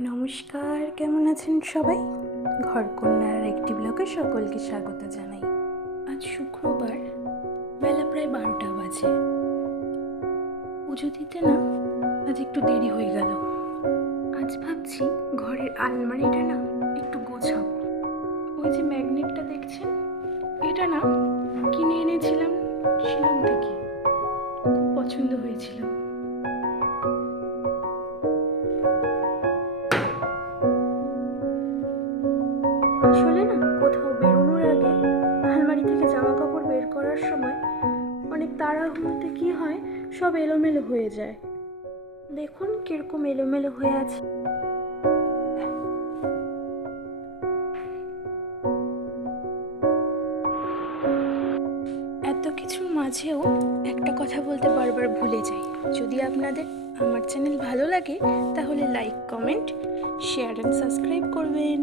নমস্কার, কেমন আছেন সবাই? ঘরকন্যার একটি ব্লগে সকলকে স্বাগত জানাই। আজ শুক্রবার, বেলা প্রায় বারোটা বাজে। পুজো দিতে না, আজ একটু দেরি হয়ে গেল। আজ ভাবছি ঘরের আলমারিটা না একটু গোছাবো। ওই যে ম্যাগনেটটা দেখছেন? এটা না কিনে এনেছিলাম শিলং থেকে। খুব পছন্দ হয়েছিল। আসলে না, কোথাও বেরোনোর আগে আলমারি থেকে জামা কাপড় বের করার সময় অনেক তাড়াহুড়োতে কি হয়, সব এলোমেলো হয়ে যায়। দেখুন কীরকম এলোমেলো হয়ে আছে। এত কিছুর মাঝেও একটা কথা বলতে বারবার ভুলে যাই। যদি আপনাদের আমার চ্যানেল ভালো লাগে, তাহলে like, comment, share and subscribe করবেন।